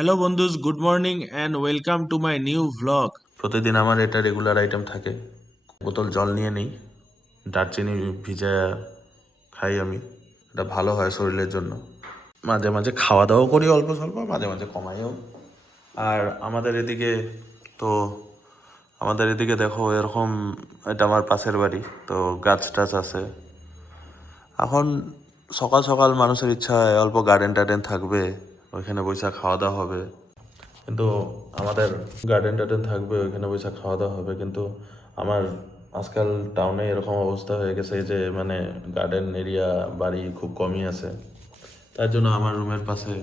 Hello বন্ধুস, good morning and welcome to my new vlog. প্রতিদিন আমার এটা রেগুলার আইটেম থাকে। বোতল জল নিয়ে নিই, দারচিনি ভিজা খাই আমি। এটা ভালো হয় শরীরের জন্য। মাঝে মাঝে খাওয়া দাওয়াও করি অল্প স্বল্প, মাঝে মাঝে কমাইও। আর তো আমাদের এদিকে দেখো এরকম, এটা আমার পাশের বাড়ি, তো গাছ টাছ আছে। এখন সকাল সকাল মানুষের ইচ্ছা হয় অল্প গার্ডেন টার্ডেন থাকবে, ওইখানে বসে খাওয়া দাওয়া হবে। কিন্তু আমাদের গার্ডেন টার্ডেন থাকবে, ওইখানে বসে খাওয়া দাওয়া হবে, কিন্তু আমার আজকাল টাউনে এরকম অবস্থা হয়ে গেছে যে মানে গার্ডেন এরিয়া বাড়ি খুব কমই আছে। তার জন্য আমার রুমের পাশে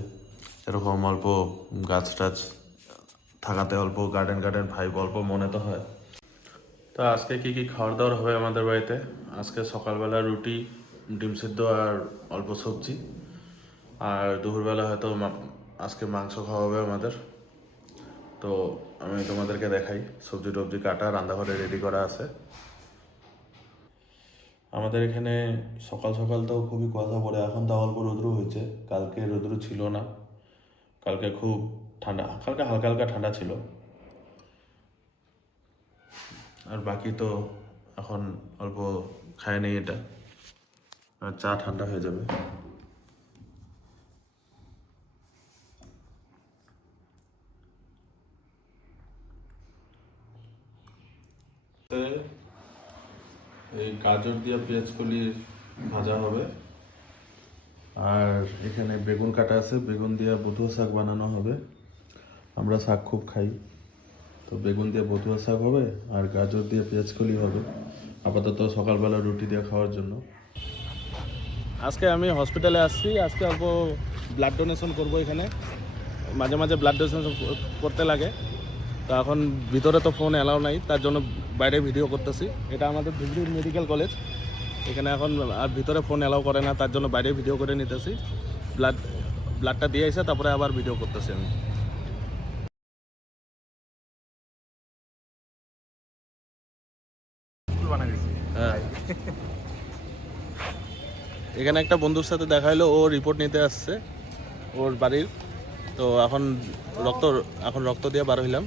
এরকম অল্প গাছ টাছ থাকাতে অল্প গার্ডেন গার্ডেন ভাইব অল্প মনে তো হয়। তো আজকে কি কি খাওয়ার দাওয়ার হবে আমাদের বাড়িতে? আজকে সকালবেলা রুটি, ডিম সিদ্ধ আর অল্প সবজি। আর দুপুরবেলা হয়তো আজকে মাংস খাওয়া হবে আমাদের। তো আমি তোমাদেরকে দেখাই, সবজি টবজি কাটা রান্নাঘরে রেডি করা আছে। আমাদের এখানে সকাল সকাল তো খুবই কুয়াশা পড়ে, এখন তো অল্প রোদ্রু হয়েছে, কালকে রোদ্রু ছিল না। কালকে খুব ঠান্ডা, কালকে হালকা হালকা ঠান্ডা ছিল। আর বাকি তো এখন অল্প খায় নেই এটা, আর চা ঠান্ডা হয়ে যাবে। এই গাজর দিয়ে পেঁয়াজ কলি ভাজা হবে। আর এখানে বেগুন কাটা আছে, বেগুন দিয়ে বধুয়া শাক বানানো হবে। আমরা শাক খুব খাই, তো বেগুন দিয়ে বধুয়া শাক হবে আর গাজর দিয়ে পেঁয়াজ কলি হবে আপাতত সকালবেলা রুটি দিয়ে খাওয়ার জন্য। আজকে আমি হসপিটালে আসছি, আজকে অল্প ব্লাড ডোনেশন করবো এখানে। মাঝে মাঝে ব্লাড ডোনেশন করতে লাগে, তো এখন ভিতরে তো ফোন অ্যালাউ নাই, তার জন্য বাইরে ভিডিও করতেছি। এটা আমাদের ধুবড়ি মেডিকেল কলেজ, এখানে এখন আর ভিতরে ফোন অ্যালাউ করে না, তার জন্য বাইরে ভিডিও করে নিতেছি। ব্লাডটা দিয়ে এসে তারপরে আবার ভিডিও করতেছি আমি। হ্যাঁ, এখানে একটা বন্ধুর সাথে দেখা হলো, ও রিপোর্ট নিতে আসছে ওর বাড়ির। তো এখন রক্ত দিয়ে বার হইলাম,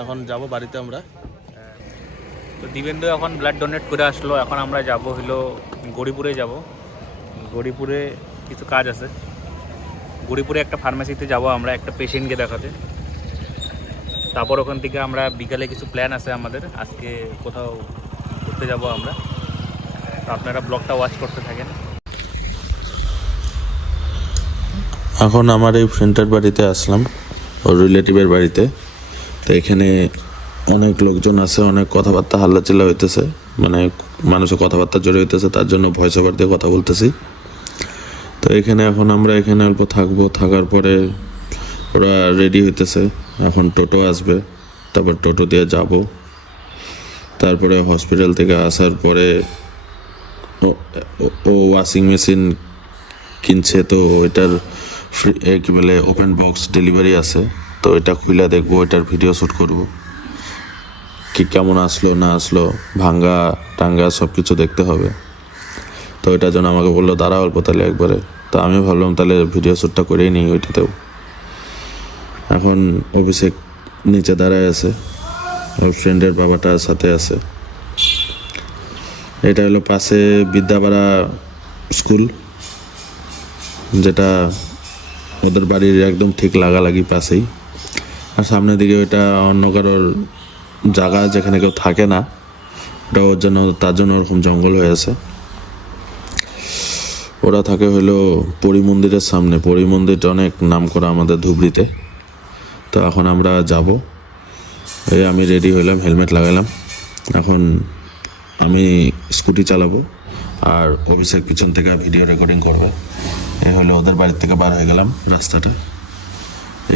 এখন যাব বাড়িতে আমরা। তো দিবেন্দু এখন ব্লাড ডোনেট করে আসলো, এখন আমরা যাব হলো গড়িপুরে যাব। গড়িপুরে কিছু কাজ আছে, গড়িপুরে একটা ফার্মেসিতে যাব আমরা একটা পেশেন্টকে দেখাতে। তারপর ওখান থেকে আমরা বিকালে কিছু প্ল্যান আছে আমাদের, আজকে কোথাও ঘুরতে যাব আমরা। তো আপনারা ব্লগটা ওয়াচ করতে থাকেন। এখন আমার এই ফ্রেন্ডের বাড়িতে আসলাম, ওর রিলেটিভের বাড়িতে। তো এখানে অনেক লোকজন আছে, অনেক কথাবার্তা হাল্লাচিল্লা হইতেছে, মানে মানুষের কথাবার্তা জড়ে হইতেছে, তার জন্য ভয়েস ওভার দিয়ে কথা বলতেছি। তো এখানে এখন আমরা এখানে অল্প থাকবো, থাকার পরে ওরা রেডি হইতেছে, এখন টোটো আসবে, তারপর টোটো দিয়ে যাব। তারপরে হসপিটাল থেকে আসার পরে ও ওয়াশিং মেশিন কিনছে, তো এটার কি বলে ওপেন বক্স ডেলিভারি আছে, তো এটা খুলে দেখবো, এটার ভিডিও শ্যুট করব, কি কেমন আসলো না আসলো, ভাঙ্গা টাঙ্গা সব কিছু দেখতে হবে। তো এটার জন্য আমাকে বললো দাঁড়া অল্প তাহলে একবারে। তো আমি ভাবলাম তাহলে ভিডিও শ্যুটটা করেই নিই ওইটাতেও। এখন অভিষেক নিচে দাঁড়ায় আছে, ওর ফ্রেন্ডের বাবাটা সাথে আছে। এটা হলো পাশে বিদ্যাপাড়া স্কুল, যেটা ওদের বাড়ির একদম ঠিক লাগালাগি পাশেই। আর সামনের দিকে ওইটা অন্য কারোর জায়গা, যেখানে কেউ থাকে না, ওটা ওর জন্য, তার জন্য ওরকম জঙ্গল হয়ে আছে। ওরা থাকে হলো পরি মন্দিরের সামনে, পরি মন্দিরটা অনেক নাম করা আমাদের ধুবড়িতে। তো এখন আমরা যাব, এই আমি রেডি হইলাম, হেলমেট লাগালাম, এখন আমি স্কুটি চালাবো আর অভিষেক পিছন থেকে ভিডিও রেকর্ডিং করবে। এই হলো ওদের বাড়ির থেকে বার হয়ে গেলাম রাস্তাটা।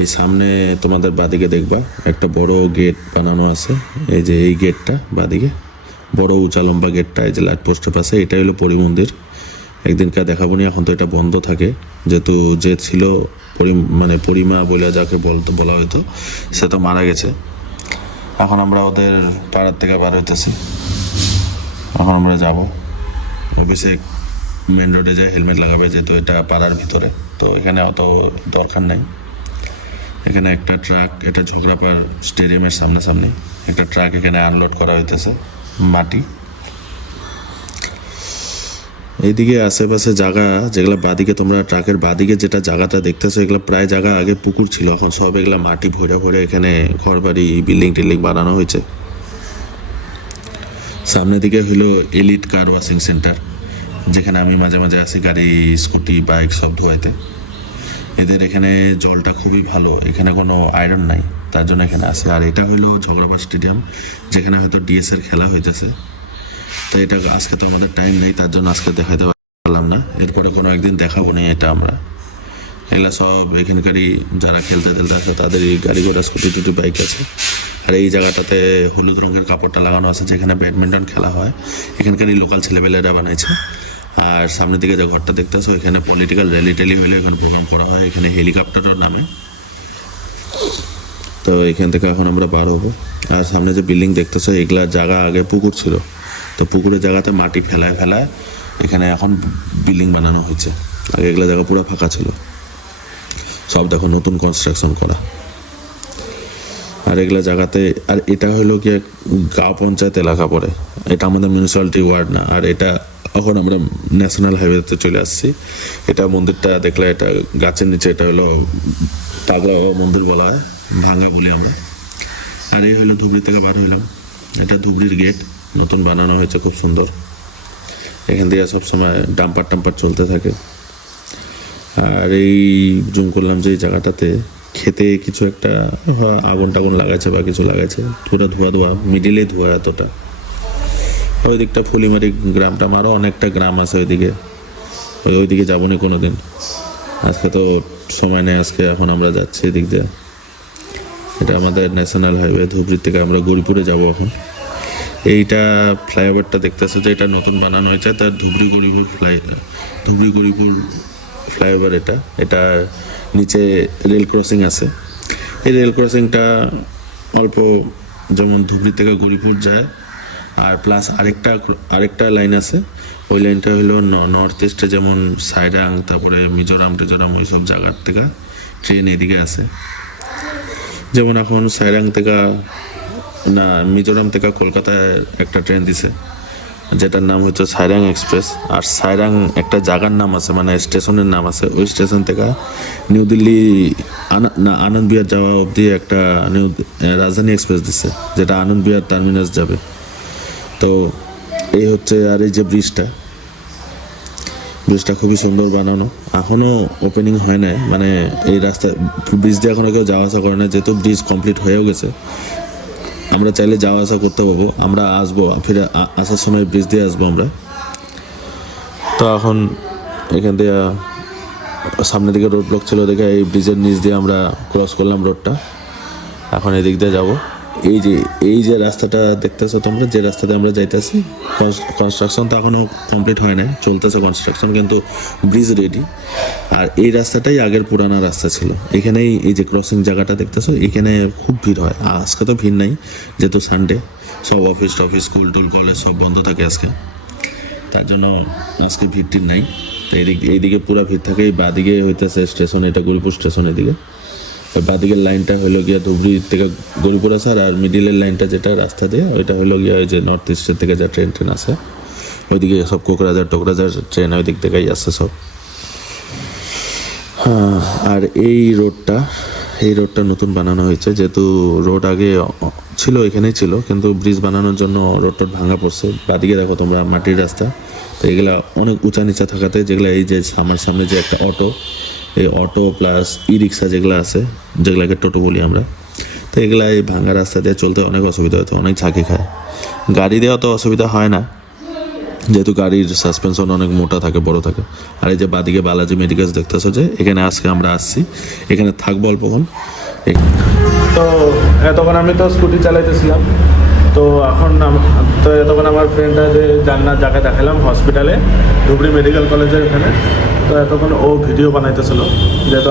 এই সামনে তোমাদের বাদিকে দেখবা একটা বড় গেট বানানো আছে, এই যে এই গেটটা বাদিকে বড় উঁচা লম্বা গেটটা, এই যে লাইট পোস্টের পাশে, এটাই হলো পরি মন্দির। একদিনকার দেখাবো নি, এখন তো এটা বন্ধ থাকে, যেহেতু যে ছিল মানে পরিমা বলে যাকে বলা হইতো, সে তো মারা গেছে। এখন আমরা ওদের পাড়ার থেকে বার হইতেছি, এখন আমরা যাব। অভিষেক মেন রোডে যায় হেলমেট লাগাবে, যেহেতু এটা পাড়ার ভিতরে, তো এখানে অত দরকার নাই। এখানে একটা ট্রাক, এটা ঝগড়াপাড় স্টেডিয়ামের সামনাসামনি একটা ট্রাক এখানে আনলোড করা হইতেছে মাটি। এইদিকে আশেপাশে জায়গা যেগুলো বাদিকে তোমরা ট্রাকের বাদিকে যেটা জায়গাটা দেখতেছো, এগুলো প্রায় জায়গা আগে পুকুর ছিল, এখন সব এগুলা মাটি ভরে ভরে এখানে ঘর বাড়ি বিল্ডিং টিল্ডিং বানানো হয়েছে। সামনের দিকে হলো এলিট কার ওয়াশিং সেন্টার, যেখানে আমি মাঝে মাঝে আসি গাড়ি স্কুটি বাইক সব ধোয়াইতে। এদের এখানে জলটা খুবই ভালো, এখানে কোনো আয়রন নাই, তার জন্য এখানে আসে। আর এটা হলো ঝগড়াপাড় স্টেডিয়াম, যেখানে হয়তো ডিএসের খেলা হইতেছে। তো এটা আজকে তো আমাদের টাইম নেই, তার জন্য আজকে দেখাইতে পারলাম না, এরপরে কোনো একদিন দেখাবো না এটা আমরা। এগুলা সব এখানকারই যারা খেলতে আসে তাদেরই গাড়ি ঘোড়া স্কুটি টুটি বাইক আছে। আর এই জায়গাটাতে হলুদ রঙের কাপড়টা লাগানো আছে, যেখানে ব্যাডমিন্টন খেলা হয়, এখানকারই লোকাল ছেলেপেলেরা বানাইছে। আর সামনের দিকে যে ঘরটা দেখতেছো, এখানে পলিটিক্যাল র্যালি ট্যালি হলে এখানে প্রোগ্রাম করা হয়, এখানে হেলিকপ্টারও নামে। তো এখান থেকে এখন আমরা বার হবো। আর সামনে যে বিল্ডিং দেখতেছো, এগুলা জায়গা আগে পুকুর ছিল, তো পুকুরের জায়গাতে মাটি ফেলায় এখানে এখন বিল্ডিং বানানো হয়েছে। আগে এগুলা জায়গা পুরো ফাঁকা ছিল, সব দেখো নতুন কনস্ট্রাকশন করা। আর এগুলা জায়গাতে, আর এটা হলো গিয়ে গাঁও পঞ্চায়েত এলাকা পড়ে, এটা আমাদের মিউনিসিপ্যালিটি ওয়ার্ড না। আর এটা এখন আমরা ন্যাশনাল হাইওয়েতে চলে আসছি। এটা মন্দিরটা দেখলে, এটা গাছের নিচে, এটা হলো পাগলা বাবা মন্দির বলা হয়, ভাঙ্গা বলি আমরা। আর এই হলো ধুবড়ি থেকে বার হইলাম, এটা ধুবড়ির গেট, নতুন বানানো হয়েছে, খুব সুন্দর। এখান থেকে সবসময় ডাম্পার চলতে থাকে। আর এই জুম করলাম যে এই জায়গাটাতে খেতে কিছু একটা আগুন টাগুন লাগাইছে বা কিছু লাগাইছে, পুরো ধোয়া মিডিলে ধোয়া এতটা। ওই দিকটা ফুলিমারি গ্রামটা, আরও অনেকটা গ্রাম আছে ওইদিকে, ওইদিকে যাবো না কোনো দিন, আজকে তো সময় নেই আজকে। এখন আমরা যাচ্ছি এদিক দিয়ে, এটা আমাদের ন্যাশনাল হাইওয়ে, ধুবড়ি থেকে আমরা গরিপুরে যাব এখন। এইটা ফ্লাইওভারটা দেখতেছে যে এটা নতুন বানানো হয়েছে, তার ধুবড়ি গরিপুর ফ্লাইওভার। এটা নিচে রেল ক্রসিং আছে। এই রেল ক্রসিংটা অল্প, যেমন ধুবড়ি থেকে গরিপুর যায়, আর প্লাস আরেকটা লাইন আছে, ওই লাইনটা হলো নর্থ ইস্টে, যেমন সাইরাং, তারপরে মিজোরাম ওই সব জায়গার থেকে ট্রেন এদিকে আসে। যেমন এখন সাইরাং থেকে না, মিজোরাম থেকে কলকাতায় একটা ট্রেন দিছে, যেটার নাম হচ্ছে সাইরাং এক্সপ্রেস। আর সাইরাং একটা জায়গার নাম আছে, মানে স্টেশনের নাম আছে, ওই স্টেশন থেকে নিউ দিল্লি আনন্দ বিহার যাওয়া অবধি একটা রাজধানী এক্সপ্রেস দিচ্ছে, যেটা আনন্দ বিহার টার্মিনাস যাবে। তো এই হচ্ছে, আর এই যে ব্রিজটা খুবই সুন্দর বানানো, এখনও ওপেনিং হয় নাই, মানে এই রাস্তা ব্রিজ দিয়ে এখনও কেউ যাওয়া আসা করে না, যেহেতু ব্রিজ কমপ্লিট হয়েও গেছে। আমরা চাইলে যাওয়া আসা করতে পারবো, আমরা আসবো, ফিরে আসার সময় ব্রিজ দিয়ে আসবো আমরা। তো এখন এখান থেকে সামনের দিকে রোড ব্লক ছিল দেখে এই ব্রিজের নিচ দিয়ে আমরা ক্রস করলাম রোডটা, এখন এদিক দিয়ে যাবো। এই যে রাস্তাটা দেখতেছো তোমরা, যে রাস্তাতে আমরা যাইতেছি, কনস্ট্রাকশন তো এখনও কমপ্লিট হয় নাই, চলতেছে কনস্ট্রাকশন, কিন্তু ব্রিজ রেডি। আর এই রাস্তাটাই আগের পুরানা রাস্তা ছিল। এখানেই এই যে ক্রসিং জায়গাটা দেখতেছো, এখানে খুব ভিড় হয়। আজকে তো ভিড় নাই, যেহেতু সানডে, সব অফিস স্কুল টুল কলেজ সব বন্ধ থাকে আজকে, তার জন্য আজকে ভিড় টির নাই। তো এইদিকে পুরো ভিড় থাকে। এই বাদিকে হইতেছে স্টেশন, এটা গরিপুর স্টেশন। এদিকে বাদিকের লাইনটা হলো গিয়া ধুবড়ি থেকে গরিপুর আসে, আর মিডিলের লাইনটা যেটা রাস্তা দিয়ে, ওইটা হলো গিয়া ওই যে নর্থ ইস্টের থেকে যা ট্রেন আসে, ওইদিকে সব কোকরাঝার ট্রেন ওই দিক থেকেই আসছে সব। হ্যাঁ, আর এই রোডটা নতুন বানানো হয়েছে, যেহেতু রোড আগে ছিল, এখানেই ছিল, কিন্তু ব্রিজ বানানোর জন্য রোডটা ভাঙা পড়ছে। বাদিকে দেখো তোমরা মাটির রাস্তা, তো এগুলা অনেক উঁচা নিচা থাকাতে, যেগুলো এই যে আমার সামনে যে একটা অটো, এই অটো প্লাস রিক্সা যেগুলো আছে, যেগুলোকে টোটো বলি আমরা, তো এগুলা এই ভাঙা রাস্তা দিয়ে চলতে অনেক অসুবিধা হতো, অনেক ঝাঁকি খায়। গাড়ি দিয়ে অত অসুবিধা হয় না, যেহেতু গাড়ির সাসপেনশন অনেক মোটা থাকে, বড় থাকে। আর এই যে বাদিকে বালাজি মেডিকেলস দেখতেছো, যে এখানে আজকে আমরা আসছি, এখানে থাকবো অল্পক্ষণ। তো এতক্ষণ আমি তো স্কুটি চালাইতেছিলাম, তো এতক্ষণ আমার ফ্রেন্ডটা যে জান্নাত, যাকে দেখালাম হসপিটালে, ধুবড়ি মেডিকেল কলেজের এখানে, তো এতক্ষণ ও ভিডিও বানাইতেছিল, যেহেতু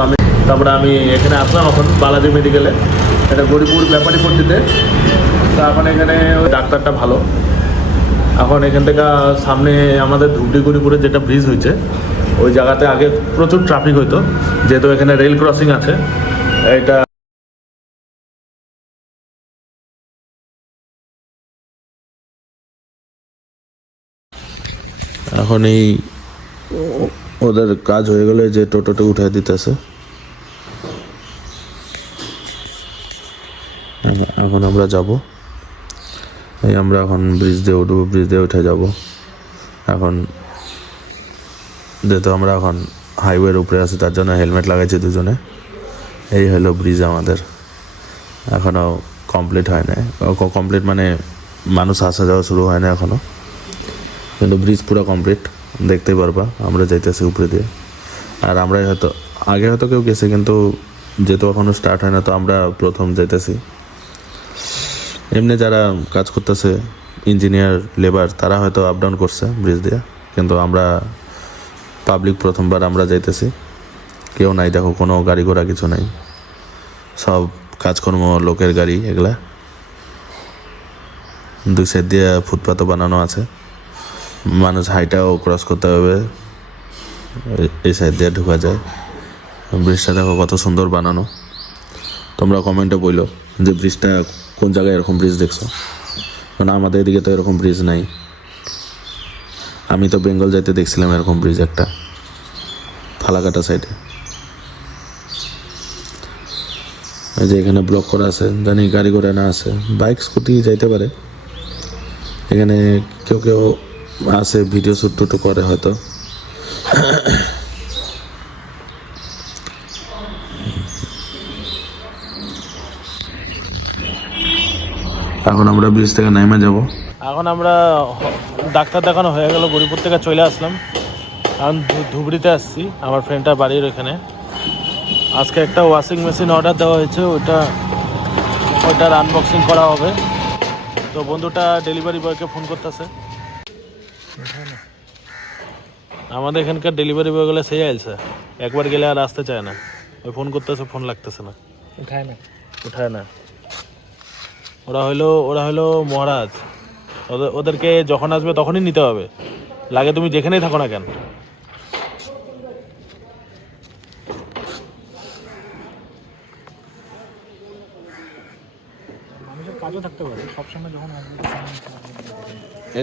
তারপরে আমি এখানে আসলাম এখন বালাজি মেডিকেলে, এটা গরিপুর ব্যাপারীপট্টিতে। তো এখন এখানে ওই ডাক্তারটা ভালো। এখন এখান থেকে সামনে আমাদের ধুবড়ি গরিপুরে যেটা ব্রিজ হয়েছে, ওই জায়গাতে আগে প্রচুর ট্রাফিক হইতো, যেহেতু এখানে রেল ক্রসিং আছে। এটা এখন এই ওদের কাজ হয়ে গেলে যে টোটোটা উঠাই দিতেছে। এখন আমরা যাব, এই আমরা এখন ব্রিজ দিয়ে উঠবো, ব্রিজ দিয়ে উঠে যাব। এখন যেহেতু আমরা এখন হাইওয়ের উপরে আছি তার জন্য হেলমেট লাগাইছি দুজনে। এই হলো ব্রিজ আমাদের, এখনও কমপ্লিট হয় না। কমপ্লিট মানে মানুষ আসা যাওয়া শুরু হয় না এখনও, কিন্তু ব্রিজ পুরো কমপ্লিট, দেখতেই পারবা। আমরা যাইতেছি উপরে দিয়ে, আর আমরা হয়তো আগে হয়তো কেউ গেছে, কিন্তু যেহেতু এখনও স্টার্ট হয় না তো আমরা প্রথম যাইতেছি। এমনি যারা কাজ করতেছে, ইঞ্জিনিয়ার, লেবার, তারা হয়তো আপ ডাউন করছে ব্রিজ দিয়ে, কিন্তু আমরা পাবলিক প্রথমবার আমরা যাইতেছি। কেউ নাই, দেখো কোনো গাড়ি ঘোড়া কিছু নাই, সব কাজকর্ম লোকের গাড়ি এগুলা। দুই সাইড দিয়ে ফুটপাতও বানানো আছে, মানুষ হাইটাও ক্রস করতে হবে, এই সাইড দিয়ে ঢোকা যায়। ব্রিজটা দেখো কত সুন্দর বানানো। তোমরা কমেন্টে বললো যে ব্রিজটা কোন জায়গায় এরকম ব্রিজ দেখছো, কারণ আমাদের এদিকে তো এরকম ব্রিজ নাই। আমি তো বেঙ্গল যাইতে দেখছিলাম এরকম ব্রিজ একটা, ফালাকাটা সাইডে। এই যে এখানে ব্লক করা আছে, জানি গাড়ি ঘোড়া না আছে, বাইক স্কুটি যাইতে পারে। এখানে কেউ কেউ আছে ভিডিও শ্যুট টুটু করে হয়তো। এখন আমরা ব্রিজ থেকে নেমে যাব। এখন আমরা ডাক্তার দেখানো হয়ে গেল, গরিপুর থেকে চলে আসলাম। এখন ধুবড়িতে আসছি, আমার ফ্রেন্ডটার বাড়ির ওখানে। আজকে একটা ওয়াশিং মেশিন অর্ডার দেওয়া হয়েছে, ওইটার আনবক্সিং করা হবে। তো বন্ধুটা ডেলিভারি বয়কে ফোন করতেছে। আমাদের এখানকার ডেলিভারি বয়গুলো সেই আইলছে, একবার গেলে আর আসতে চায় না। ওই ফোন করতেছে, ফোন লাগতেছে না, উঠায় না। ওরা হলো মহারাজ, ওদেরকে যখন আসবে তখনই নিতে হবে, লাগে তুমি যেখানেই থাকো না কেন।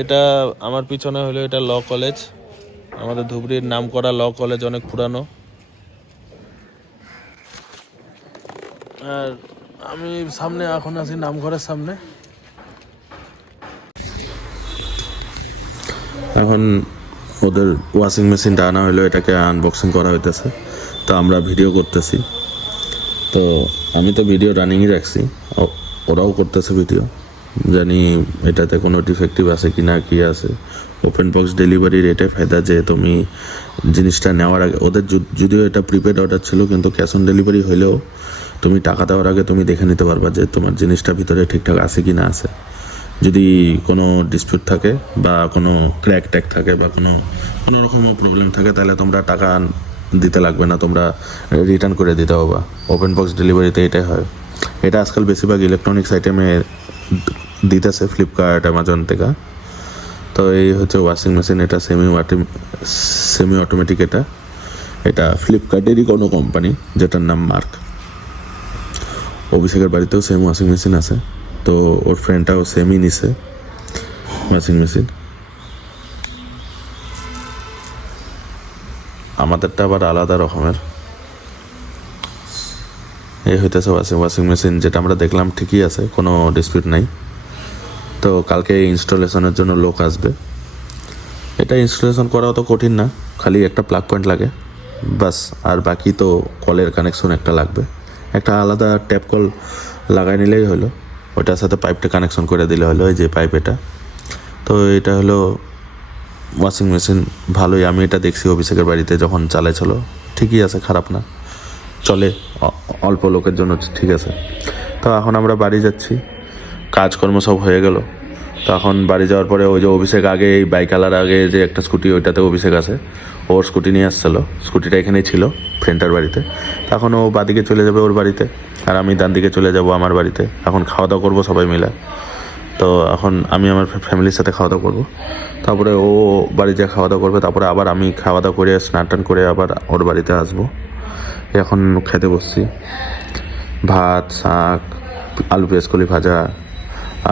এটা আমার পিছনে হলো এটা ল কলেজ, আমাদের ধুবড়ির নাম করা ল কলেজ, অনেক পুরানো। আর আমি সামনে এখন আছি নামঘরের সামনে। এখন ওদের ওয়াশিং মেশিনটা আনা হলো, এটাকে আনবক্সিং করা হইতেছে, তো আমরা ভিডিও করতেছি। তো আমি তো ভিডিও রানিংই রাখছি, ওরাও করতেছে ভিডিও, জানি এটাতে কোনো ডিফেক্টিভ আছে কি না, কি আছে। ওপেন বক্স ডেলিভারির এটাই ফায়দা যে তুমি জিনিসটা নেওয়ার আগে, ওদের যদিও এটা প্রিপেড অর্ডার ছিল, কিন্তু ক্যাশ অন ডেলিভারি হলেও তুমি টাকা দেওয়ার আগে তুমি দেখে নিতে পারবা যে তোমার জিনিসটা ভিতরে ঠিকঠাক আছে কি না আছে। যদি কোনো ডিসপিউট থাকে বা কোনো ক্র্যাক ট্যাক থাকে বা কোনো রকম প্রবলেম থাকে, তাহলে তোমরা টাকা দিতে লাগবে না, তোমরা রিটার্ন করে দিতে হবে। ওপেন বক্স ডেলিভারিতে এটাই হয়। এটা আজকাল বেশিরভাগ ইলেকট্রনিক্স আইটেমে দিতেছে, ফ্লিপকার্ট, অ্যামাজন থেকে। তো এই হচ্ছে ওয়াশিং মেশিন, এটা সেমি অটোমেটিক। এটা ফ্লিপকার্টেরই কোনো কোম্পানি, যেটার নাম মার্ক। অভিষেকের বাড়িতেও সেম ওয়াশিং মেশিন আছে, তো ওর ফ্রেন্ডটাও সেমই নিছে ওয়াশিং মেশিন। আমাদেরটা আবার আলাদা রকমের। এই হইতেছে ওয়াশিং মেশিন, যেটা আমরা দেখলাম ঠিকই আছে, কোনো ডিসপিউট নাই। তো কালকে ইনস্টলেশনের জন্য লোক আসবে। এটা ইনস্টলেশন করা অত কঠিন না, খালি একটা প্লাগ পয়েন্ট লাগে বাস, আর বাকি তো কলের কানেকশন একটা লাগবে, একটা আলাদা ট্যাপ কল লাগাই নিলেই হলো, ওটার সাথে পাইপটা কানেকশন করে দিলে হলো, এই যে পাইপ এটা। তো এটা হলো ওয়াশিং মেশিন, ভালোই। আমি এটা দেখছি অভিষেকের বাড়িতে যখন চালাইছিল, ঠিকই আছে, খারাপ না, চলে, অল্প লোকের জন্য ঠিক আছে। তো এখন আমরা বাড়ি যাচ্ছি, কাজকর্ম সব হয়ে গেল। তো এখন বাড়ি যাওয়ার পরে ওই যে অভিষেক আগে এই বাইকালার আগে যে একটা স্কুটি, ওইটাতে অভিষেক আছে, ওর স্কুটি নিয়ে আসছিলো, স্কুটিটা এখানেই ছিল ফ্রেন্ডটার বাড়িতে। তখন ও বাদিকে চলে যাবে ওর বাড়িতে, আর আমি ডান দিকে চলে যাব আমার বাড়িতে। এখন খাওয়া দাওয়া করবো সবাই মিলে। তো এখন আমি আমার ফ্যামিলির সাথে খাওয়া দাওয়া করবো, তারপরে ও বাড়ি যা খাওয়া দাওয়া করবে, তারপরে আবার আমি খাওয়া দাওয়া করে স্নান টান করে আবার ওর বাড়িতে আসবো। এখন খেতে বসছি, ভাত, শাক, আলু পেঁয়াজকলি ভাজা,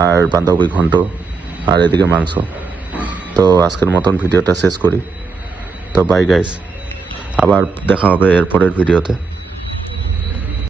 আর বাঁধাকপি ঘন্ট, আর এদিকে মাংস। তো তো আজকের মতন ভিডিওটা শেষ করি। তো বাই গাইস, আবার দেখা হবে এরপরের ভিডিওতে।